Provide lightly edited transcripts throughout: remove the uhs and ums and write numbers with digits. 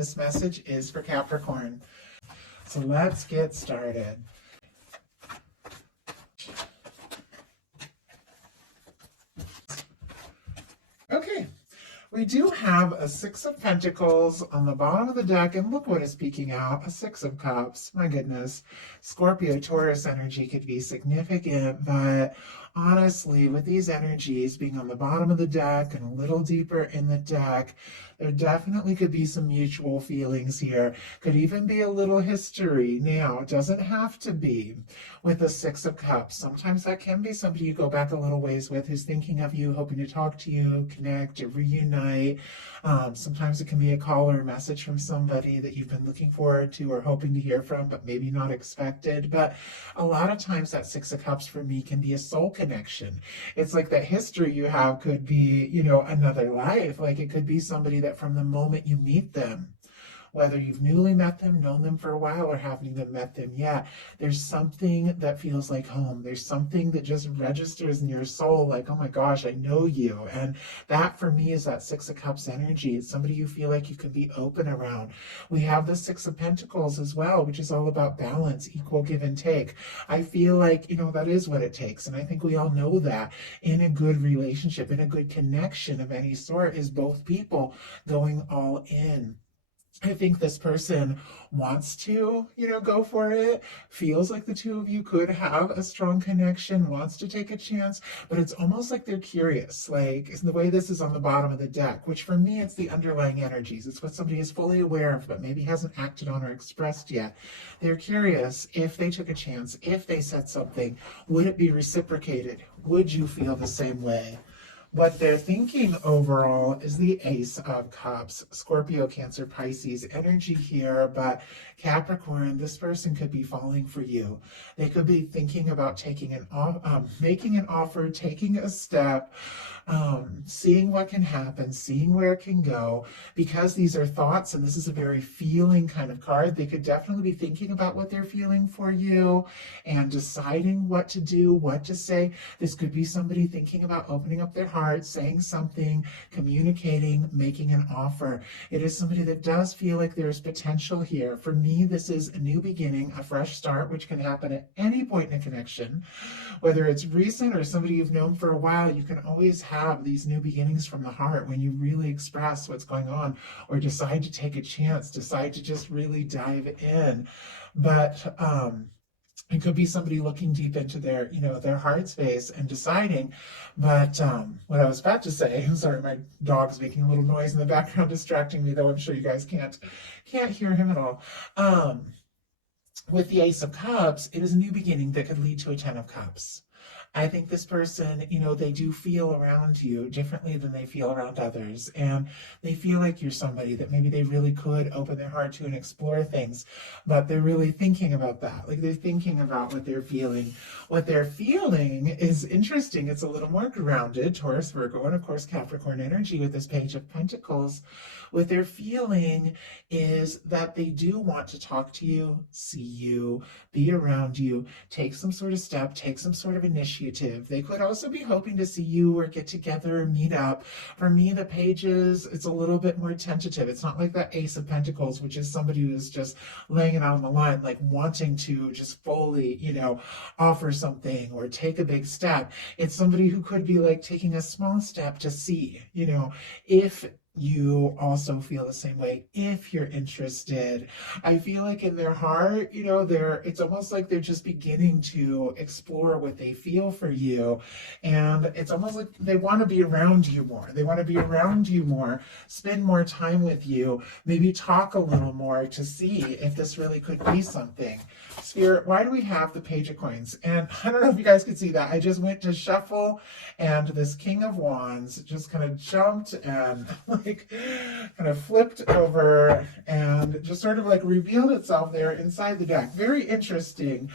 this message is for Capricorn. So let's get started. Okay, we do have a Six of Pentacles on the bottom of the deck, and look what is peeking out, a Six of Cups. My goodness, Scorpio, Taurus energy could be significant, but honestly, with these energies being on the bottom of the deck and a little deeper in the deck, there definitely could be some mutual feelings here. Could even be a little history. Now, it doesn't have to be with the Six of Cups. Sometimes that can be somebody you go back a little ways with who's thinking of you, hoping to talk to you, connect, or reunite. Sometimes it can be a call or a message from somebody that you've been looking forward to or hoping to hear from, but maybe not expected. But a lot of times that Six of Cups for me can be a soul connection. It's like that history you have could be, another life. Like it could be somebody that from the moment you meet them, whether you've newly met them, known them for a while, or haven't even met them yet, there's something that feels like home. There's something that just registers in your soul like, oh my gosh, I know you. And that for me is that Six of Cups energy. It's somebody you feel like you can be open around. We have the Six of Pentacles as well, which is all about balance, equal give and take. I feel like, that is what it takes. And I think we all know that in a good relationship, in a good connection of any sort, is both people going all in. I think this person wants to, go for it, feels like the two of you could have a strong connection, wants to take a chance, but it's almost like they're curious. Like the way this is on the bottom of the deck, which for me, it's the underlying energies. It's what somebody is fully aware of, but maybe hasn't acted on or expressed yet. They're curious if they took a chance, if they said something, would it be reciprocated? Would you feel the same way? What they're thinking overall is the Ace of Cups, Scorpio, Cancer, Pisces energy here, but Capricorn, this person could be falling for you. They could be thinking about making an offer, taking a step, seeing what can happen, seeing where it can go. Because these are thoughts and this is a very feeling kind of card, they could definitely be thinking about what they're feeling for you and deciding what to do, what to say. This could be somebody thinking about opening up their heart, saying something, communicating, making an offer. It is somebody that does feel like there's potential here. For me, this is a new beginning, a fresh start, which can happen at any point in a connection. Whether it's recent or somebody you've known for a while, you can always have these new beginnings from the heart when you really express what's going on or decide to take a chance, decide to just really dive in. But it could be somebody looking deep into their heart space and deciding. But what I was about to say, sorry, my dog's making a little noise in the background, distracting me, though I'm sure you guys can't hear him at all. With the Ace of Cups, it is a new beginning that could lead to a Ten of Cups. I think this person, they do feel around you differently than they feel around others. And they feel like you're somebody that maybe they really could open their heart to and explore things. But they're really thinking about that. Like they're thinking about what they're feeling. What they're feeling is interesting. It's a little more grounded, Taurus, Virgo, and of course Capricorn energy with this Page of Pentacles. What they're feeling is that they do want to talk to you, see you, be around you, take some sort of step, take some sort of initiative. They could also be hoping to see you or get together or meet up. For me, the Pages, it's a little bit more tentative. It's not like that Ace of Pentacles, which is somebody who's just laying it out on the line, like wanting to just fully, offer something or take a big step. It's somebody who could be like taking a small step to see, if you also feel the same way, if you're interested. I feel like in their heart, it's almost like they're just beginning to explore what they feel for you. And it's almost like they want to be around you more. They want to be around you more, spend more time with you, maybe talk a little more to see if this really could be something. Spirit, why do we have the Page of Coins? And I don't know if you guys could see that. I just went to shuffle and this King of Wands just kind of jumped and kind of flipped over and just sort of revealed itself there inside the deck. Very interesting.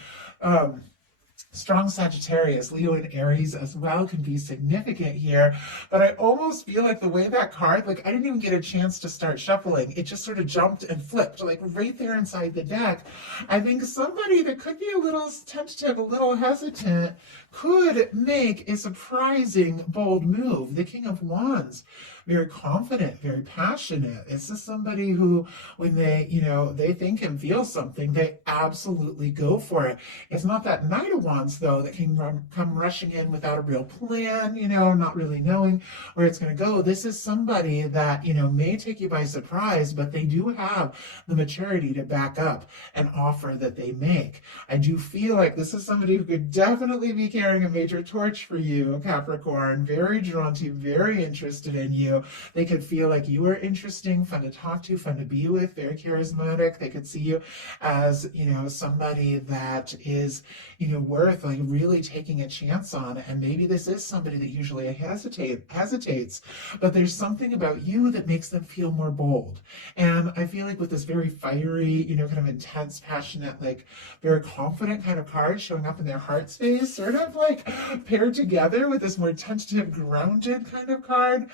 Strong Sagittarius, Leo and Aries as well can be significant here. But I almost feel like the way that card, I didn't even get a chance to start shuffling. It just sort of jumped and flipped, right there inside the deck. I think somebody that could be a little tentative, a little hesitant, could make a surprising, bold move. The King of Wands. very confident, very passionate. This is somebody who, when they, they think and feel something, they absolutely go for it. It's not that Knight of Wands, though, that can come rushing in without a real plan, not really knowing where it's going to go. This is somebody that, may take you by surprise, but they do have the maturity to back up an offer that they make. I do feel like this is somebody who could definitely be carrying a major torch for you, Capricorn. Very drawn to you, very interested in you. They could feel like you are interesting, fun to talk to, fun to be with, very charismatic. They could see you as, somebody that is, worth like really taking a chance on. And maybe this is somebody that usually hesitates, but there's something about you that makes them feel more bold. And I feel like with this very fiery, kind of intense, passionate, like very confident kind of card showing up in their heart space, sort of like paired together with this more tentative, grounded kind of card.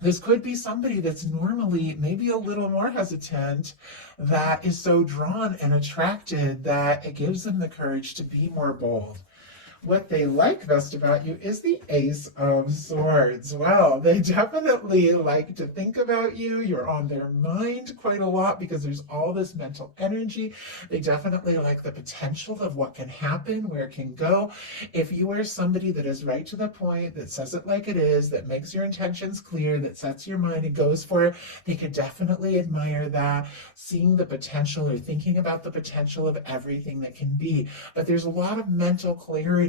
This could be somebody that's normally maybe a little more hesitant, that is so drawn and attracted that it gives them the courage to be more bold. What they like best about you is the Ace of Swords. Well, they definitely like to think about you. You're on their mind quite a lot because there's all this mental energy. They definitely like the potential of what can happen, where it can go. If you are somebody that is right to the point, that says it like it is, that makes your intentions clear, that sets your mind and goes for it, they could definitely admire that, seeing the potential or thinking about the potential of everything that can be. But there's a lot of mental clarity.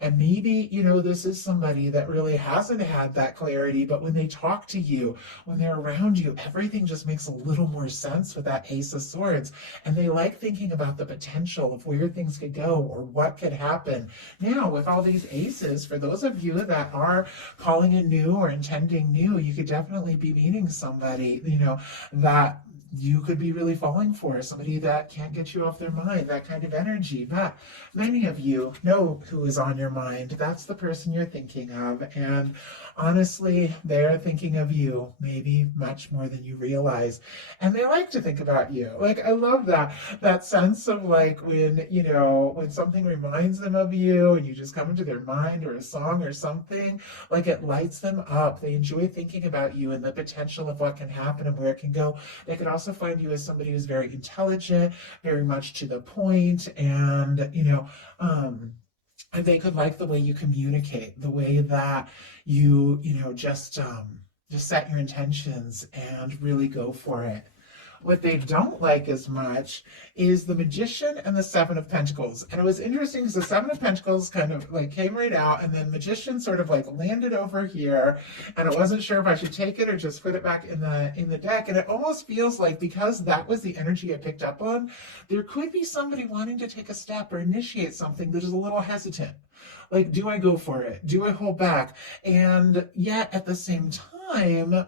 And maybe, this is somebody that really hasn't had that clarity, but when they talk to you, when they're around you, everything just makes a little more sense with that Ace of Swords. And they like thinking about the potential of where things could go or what could happen. Now, with all these aces, for those of you that are calling in new or intending new, you could definitely be meeting somebody, that you could be really falling for, somebody that can't get you off their mind, that kind of energy. But many of you know who is on your mind. That's the person you're thinking of. And honestly, they're thinking of you maybe much more than you realize. And they like to think about you. Like, I love that sense of like when, when something reminds them of you and you just come into their mind, or a song or something, like it lights them up. They enjoy thinking about you and the potential of what can happen and where it can go. They could also find you as somebody who's very intelligent, very much to the point, and they could like the way you communicate, the way that you just set your intentions and really go for it. What they don't like as much is the Magician and the Seven of Pentacles. And it was interesting because the Seven of Pentacles kind of like came right out, and then Magician sort of like landed over here, and I wasn't sure if I should take it or just put it back in the deck. And it almost feels like, because that was the energy I picked up on, there could be somebody wanting to take a step or initiate something that is a little hesitant. Like, do I go for it? Do I hold back? And yet at the same time,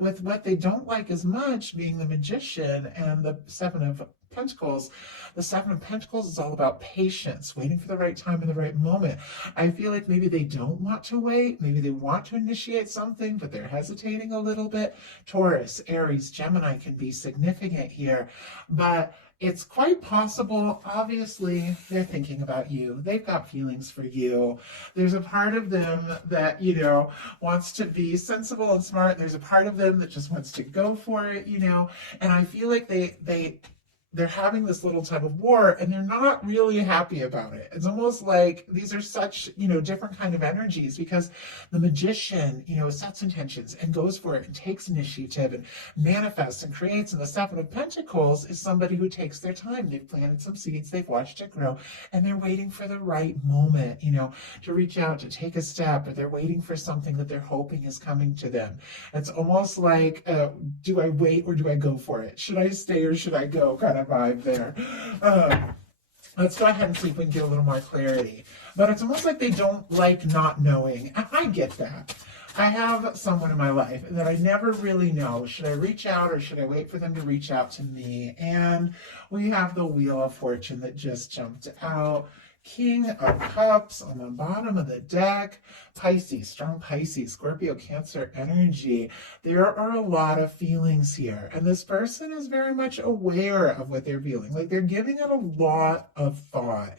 with what they don't like as much being the Magician and the Seven of Pentacles, the Seven of Pentacles is all about patience, waiting for the right time and the right moment. I feel like maybe they don't want to wait. Maybe they want to initiate something, but they're hesitating a little bit. Taurus, Aries, Gemini can be significant here, but it's quite possible, obviously, they're thinking about you. They've got feelings for you. There's a part of them that, wants to be sensible and smart. There's a part of them that just wants to go for it, and I feel like they're having this little tug of war, and they're not really happy about it. It's almost like these are such, different kind of energies, because the Magician, sets intentions and goes for it and takes initiative and manifests and creates. And the Seven of Pentacles is somebody who takes their time. They've planted some seeds, they've watched it grow, and they're waiting for the right moment, to reach out, to take a step, or they're waiting for something that they're hoping is coming to them. It's almost like, do I wait or do I go for it? Should I stay or should I go kind of vibe there. Let's go ahead and see if we can get a little more clarity. But it's almost like they don't like not knowing. I get that. I have someone in my life that I never really know. Should I reach out or should I wait for them to reach out to me? And we have the Wheel of Fortune that just jumped out. King of Cups on the bottom of the deck. Pisces, strong Pisces, Scorpio, Cancer energy. There are a lot of feelings here. And this person is very much aware of what they're feeling. Like, they're giving it a lot of thought.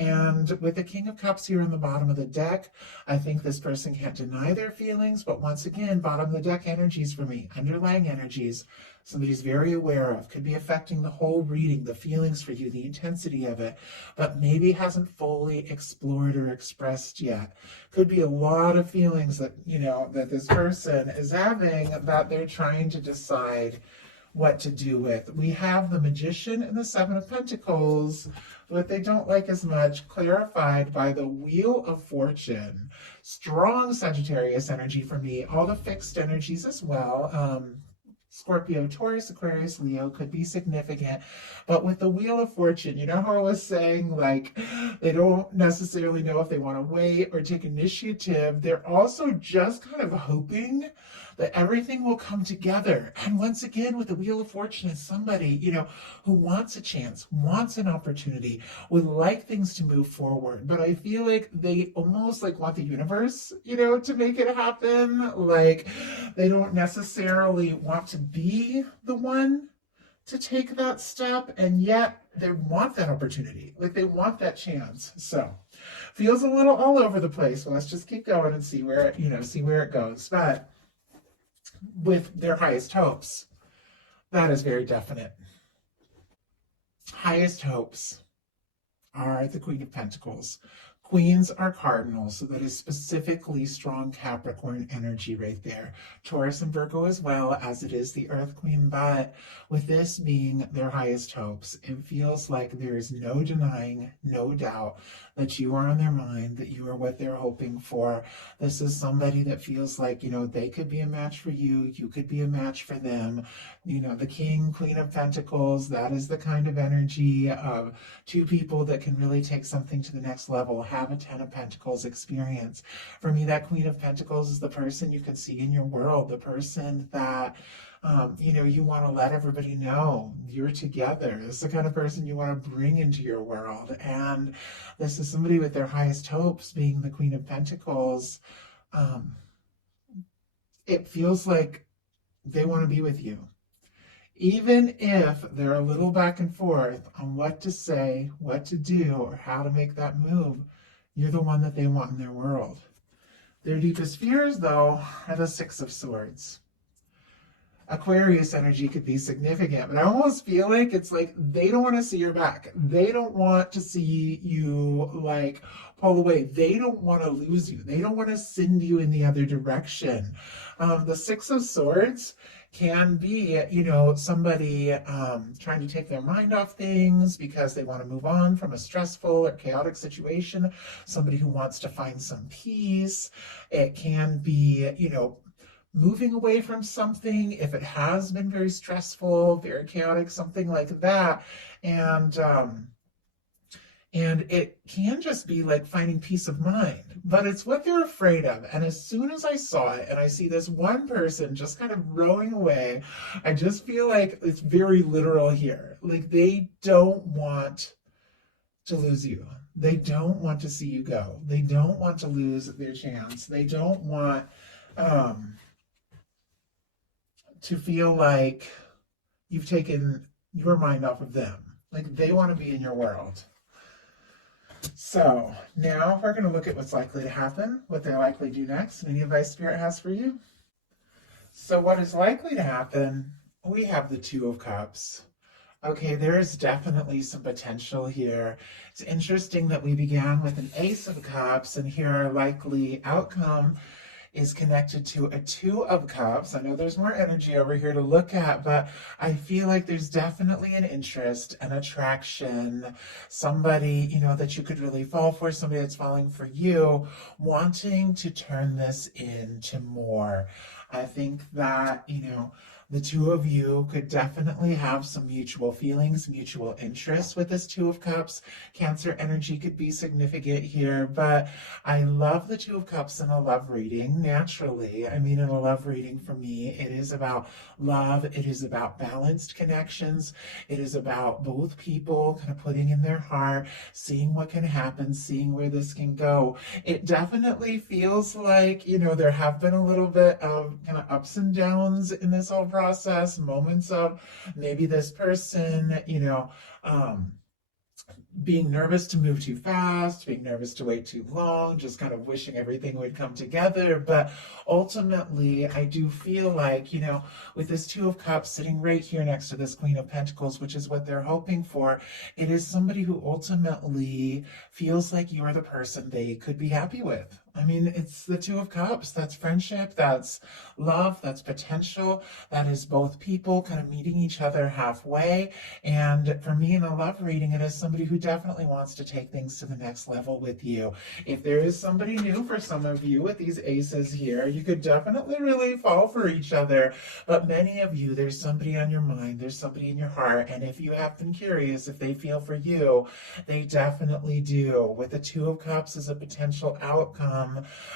And with the King of Cups here on the bottom of the deck, I think this person can't deny their feelings, but once again, bottom of the deck energies for me, underlying energies, somebody's very aware of, could be affecting the whole reading, the feelings for you, the intensity of it, but maybe hasn't fully explored or expressed yet. Could be a lot of feelings that, that this person is having that they're trying to decide what to do with. We have the Magician and the Seven of Pentacles, what they don't like as much, clarified by the Wheel of Fortune. Strong Sagittarius energy for me, all the fixed energies as well. Scorpio, Taurus, Aquarius, Leo could be significant. But with the Wheel of Fortune, you know how I was saying, like, they don't necessarily know if they want to wait or take initiative. They're also just kind of hoping that everything will come together. And once again, with the Wheel of Fortune, it's somebody, who wants a chance, wants an opportunity, would like things to move forward. But I feel like they almost like want the universe, to make it happen. Like they don't necessarily want to be the one to take that step, and yet they want that opportunity. Like they want that chance. So feels a little all over the place. Well, let's just keep going and see where it goes. But with their highest hopes, that is very definite. Highest hopes are the Queen of Pentacles. Queens are cardinals, so that is specifically strong Capricorn energy right there. Taurus and Virgo as well, as it is the Earth Queen, but with this being their highest hopes, it feels like there is no denying, no doubt that you are on their mind, that you are what they're hoping for. This is somebody that feels like, they could be a match for you, you could be a match for them. The King, Queen of Pentacles, that is the kind of energy of two people that can really take something to the next level, have a Ten of Pentacles experience. For me, that Queen of Pentacles is the person you can see in your world, the person that you want to let everybody know you're together. This is the kind of person you want to bring into your world. And this is somebody with their highest hopes being the Queen of Pentacles. It feels like they want to be with you. Even if they're a little back and forth on what to say, what to do, or how to make that move, you're the one that they want in their world. Their deepest fears, though, are the Six of Swords. Aquarius energy could be significant, but I almost feel like it's like they don't want to see your back. They don't want to see you like pull away. They don't want to lose you. They don't want to send you in the other direction. The Six of Swords can be, somebody trying to take their mind off things because they want to move on from a stressful or chaotic situation. Somebody who wants to find some peace. It can be, moving away from something if it has been very stressful, very chaotic, something like that. And it can just be like finding peace of mind, but it's what they're afraid of. And as soon as I saw it and I see this one person just kind of rowing away, I just feel like it's very literal here. Like they don't want to lose you. They don't want to see you go. They don't want to lose their chance. They don't want to feel like you've taken your mind off of them. Like they want to be in your world. So now we're going to look at what's likely to happen, what they're likely to do next, and any advice Spirit has for you. So what is likely to happen, we have the Two of Cups. Okay, there is definitely some potential here. It's interesting that we began with an Ace of Cups, and here our likely outcome is connected to a Two of Cups. I know there's more energy over here to look at, but I feel like there's definitely an interest, an attraction, somebody, that you could really fall for, somebody that's falling for you, wanting to turn this into more. I think that, the two of you could definitely have some mutual feelings, mutual interests with this Two of Cups. Cancer energy could be significant here, but I love the Two of Cups in a love reading naturally. I mean, in a love reading for me, it is about love. It is about balanced connections. It is about both people kind of putting in their heart, seeing what can happen, seeing where this can go. It definitely feels like, there have been a little bit of kind of ups and downs in this whole process, moments of maybe this person, being nervous to move too fast, being nervous to wait too long, just kind of wishing everything would come together. But ultimately, I do feel like, with this Two of Cups sitting right here next to this Queen of Pentacles, which is what they're hoping for, it is somebody who ultimately feels like you are the person they could be happy with. I mean, it's the Two of Cups. That's friendship, that's love, that's potential. That is both people kind of meeting each other halfway. And for me in a love reading, it is somebody who definitely wants to take things to the next level with you. If there is somebody new for some of you with these aces here, you could definitely really fall for each other. But many of you, there's somebody on your mind, there's somebody in your heart. And if you have been curious if they feel for you, they definitely do. With the Two of Cups as a potential outcome,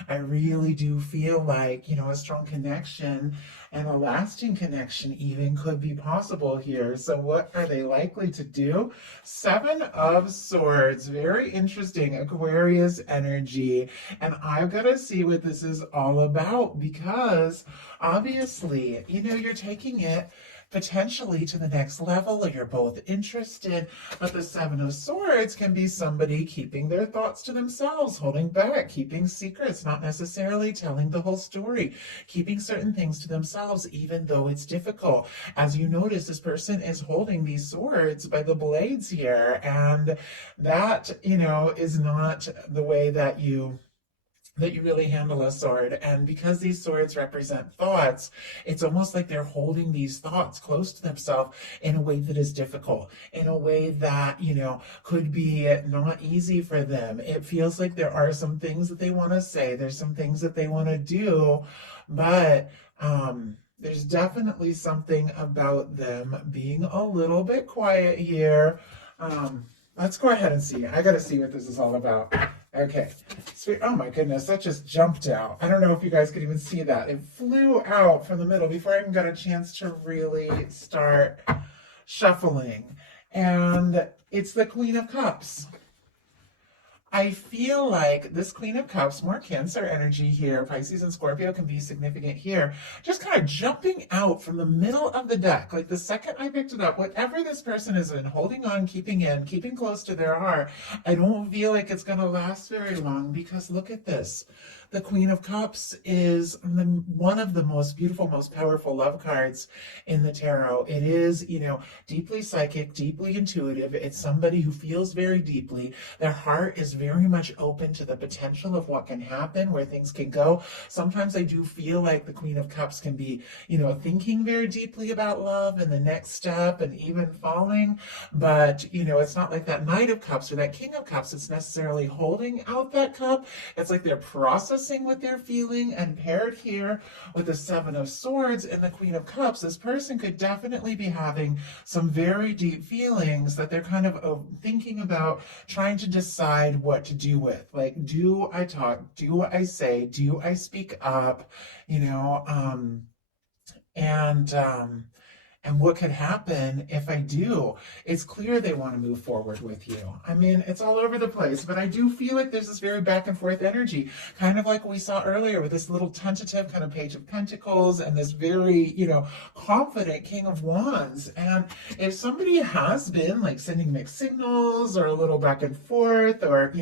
I really do feel like, a strong connection and a lasting connection even could be possible here. So what are they likely to do? Seven of Swords, very interesting, Aquarius energy. And I've got to see what this is all about, because obviously, you're taking it potentially to the next level, or you're both interested. But the Seven of Swords can be somebody keeping their thoughts to themselves, holding back, keeping secrets, not necessarily telling the whole story, keeping certain things to themselves, even though it's difficult. As you notice, this person is holding these swords by the blades here, and that, is not the way that you really handle a sword. And because these swords represent thoughts, it's almost like they're holding these thoughts close to themselves in a way that is difficult, in a way that, could be not easy for them. It feels like there are some things that they want to say, there's some things that they want to do, but there's definitely something about them being a little bit quiet here. Let's go ahead and see. I got to see what this is all about. Okay. Sweet. Oh my goodness, that just jumped out. I don't know if you guys could even see that. It flew out from the middle before I even got a chance to really start shuffling. And it's the Queen of Cups. I feel like this Queen of Cups, more Cancer energy here, Pisces and Scorpio can be significant here, just kind of jumping out from the middle of the deck. Like the second I picked it up, whatever this person is in, holding on, keeping close to their heart, I don't feel like it's going to last very long, because look at this. The Queen of Cups is one of the most beautiful, most powerful love cards in the tarot. It is, deeply psychic, deeply intuitive. It's somebody who feels very deeply. Their heart is very much open to the potential of what can happen, where things can go. Sometimes I do feel like the Queen of Cups can be, thinking very deeply about love and the next step and even falling. But, it's not like that Knight of Cups or that King of Cups. It's necessarily holding out that cup. It's like they're processing what they're feeling. And paired here with the Seven of Swords and the Queen of Cups, this person could definitely be having some very deep feelings that they're kind of thinking about, trying to decide what to do with. Like, do I talk? Do I say? Do I speak up? And what could happen if I do? It's clear they want to move forward with you. I mean, it's all over the place, but I do feel like there's this very back and forth energy, kind of like we saw earlier with this little tentative kind of Page of Pentacles and this very, confident King of Wands. And if somebody has been like sending mixed signals or a little back and forth, or,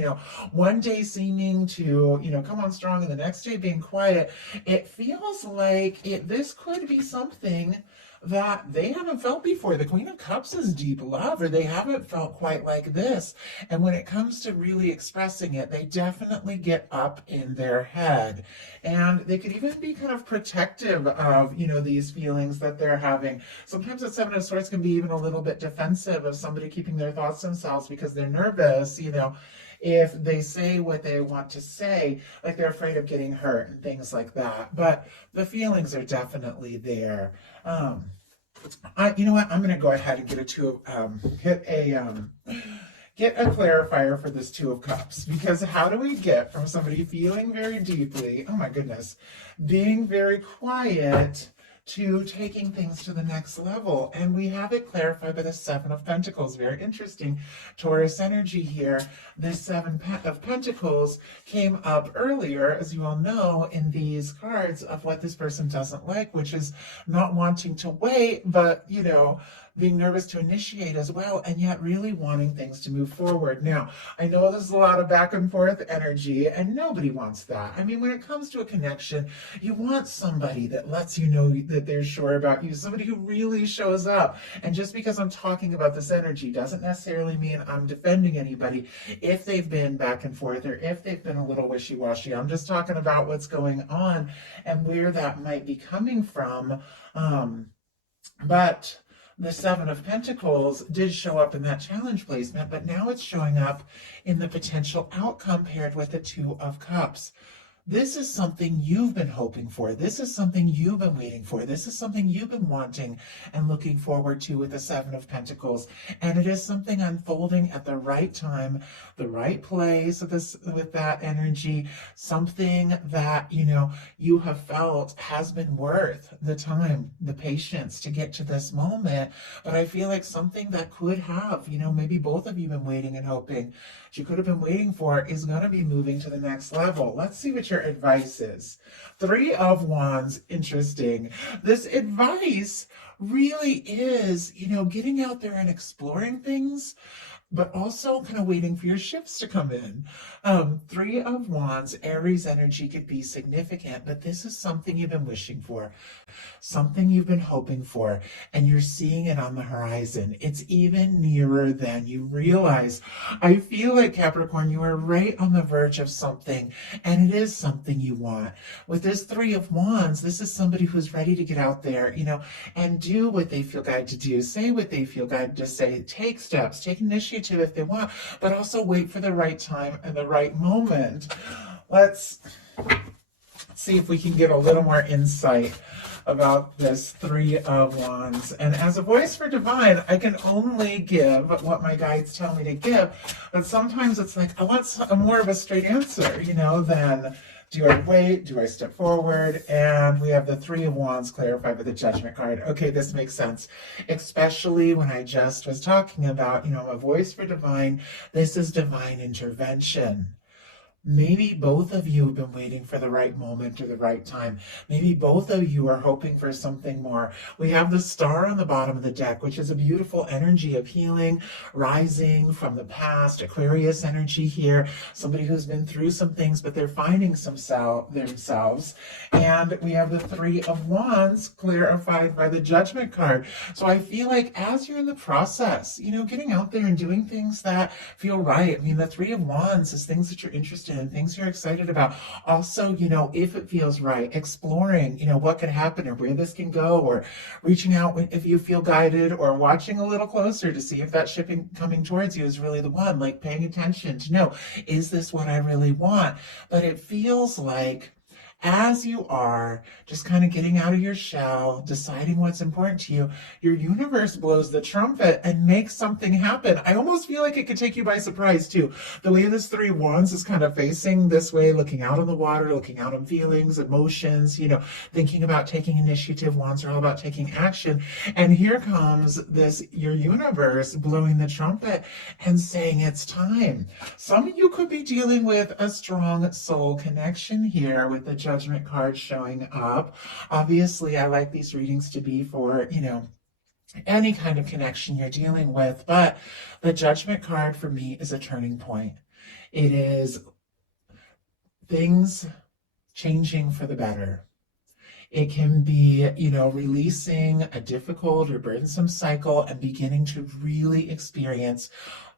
one day seeming to, come on strong and the next day being quiet, it feels like this could be something that they haven't felt before. The Queen of Cups is deep love, or they haven't felt quite like this. And when it comes to really expressing it, they definitely get up in their head. And they could even be kind of protective of, these feelings that they're having. Sometimes the Seven of Swords can be even a little bit defensive of somebody keeping their thoughts to themselves because they're nervous, if they say what they want to say, like they're afraid of getting hurt and things like that. But the feelings are definitely there. You know what? I'm going to go ahead and get a clarifier for this Two of Cups, because how do we get from somebody feeling very deeply, oh my goodness, being very quiet, to taking things to the next level? And we have it clarified by the Seven of Pentacles. Very interesting Taurus energy here. This Seven of Pentacles came up earlier, as you all know, in these cards of what this person doesn't like, which is not wanting to wait, but, being nervous to initiate as well, and yet really wanting things to move forward. Now, I know there's a lot of back and forth energy, and nobody wants that. I mean, when it comes to a connection, you want somebody that lets you know that they're sure about you, somebody who really shows up. And just because I'm talking about this energy doesn't necessarily mean I'm defending anybody if they've been back and forth or if they've been a little wishy-washy. I'm just talking about what's going on and where that might be coming from. But the Seven of Pentacles did show up in that challenge placement, but now it's showing up in the potential outcome paired with the Two of Cups. This is something you've been hoping for. This is something you've been waiting for. This is something you've been wanting and looking forward to with the Seven of Pentacles. And it is something unfolding at the right time, the right place with that energy, something that, you have felt has been worth the time, the patience to get to this moment. But I feel like something that could have, maybe both of you been waiting and hoping, that you could have been waiting for, is going to be moving to the next level. Let's see what your advice is. Three of Wands, interesting. This advice really is, getting out there and exploring things, but also kind of waiting for your shifts to come in. Three of Wands, Aries energy could be significant, but this is something you've been wishing for, something you've been hoping for, and you're seeing it on the horizon. It's even nearer than you realize. I feel like, Capricorn, you are right on the verge of something, and it is something you want. With this Three of Wands, this is somebody who's ready to get out there, and do what they feel guided to do, say what they feel guided to say, take steps, take initiative if they want, but also wait for the right time and the right moment. Let's see if we can get a little more insight about this Three of Wands. And as a voice for divine, I can only give what my guides tell me to give, but sometimes it's like I want more of a straight answer, than do I wait? Do I step forward? And we have the Three of Wands clarified with the Judgment card. Okay, this makes sense, especially when I just was talking about, a voice for divine. This is divine intervention. Maybe both of you have been waiting for the right moment or the right time. Maybe both of you are hoping for something more. We have the Star on the bottom of the deck, which is a beautiful energy of healing, rising from the past, Aquarius energy here, somebody who's been through some things, but they're finding themselves. And we have the Three of Wands clarified by the Judgment card. So I feel like as you're in the process, getting out there and doing things that feel right. I mean, the Three of Wands is things that you're interested in, things you're excited about. Also, if it feels right, exploring, what could happen or where this can go, or reaching out if you feel guided, or watching a little closer to see if that shipping coming towards you is really the one, like paying attention to know, is this what I really want? But it feels like as you are just kind of getting out of your shell, deciding what's important to you, your universe blows the trumpet and makes something happen. I almost feel like it could take you by surprise too. The way this Three of Wands is kind of facing this way, looking out on the water, looking out on feelings, emotions, thinking about taking initiative. Wands are all about taking action. And here comes your universe blowing the trumpet and saying it's time. Some of you could be dealing with a strong soul connection here with the Judgment card showing up. Obviously, I like these readings to be for, any kind of connection you're dealing with, but the Judgment card for me is a turning point. It is things changing for the better. It can be, releasing a difficult or burdensome cycle and beginning to really experience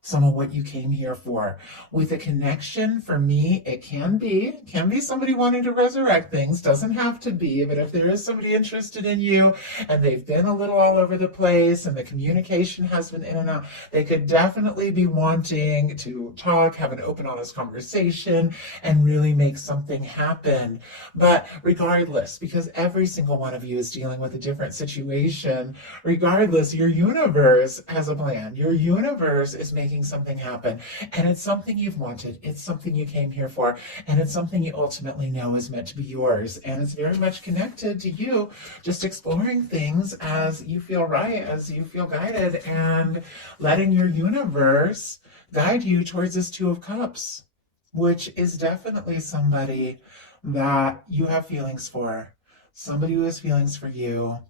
some of what you came here for. With a connection, for me, it can be somebody wanting to resurrect things. Doesn't have to be, but if there is somebody interested in you and they've been a little all over the place and the communication has been in and out, they could definitely be wanting to talk, have an open, honest conversation, and really make something happen. But regardless, because every single one of you is dealing with a different situation, regardless, your universe has a plan. Your universe is making something happen, and it's something you've wanted, it's something you came here for, and it's something you ultimately know is meant to be yours. And it's very much connected to you just exploring things as you feel right, as you feel guided, and letting your universe guide you towards this Two of Cups, which is definitely somebody that you have feelings for, somebody who has feelings for you.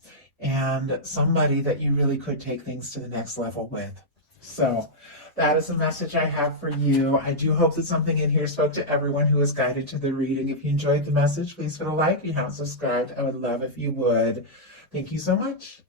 and somebody that you really could take things to the next level with. So that is the message I have for you. I do hope that something in here spoke to everyone who was guided to the reading. If you enjoyed the message, please put a like. If you haven't subscribed, I would love if you would. Thank you so much.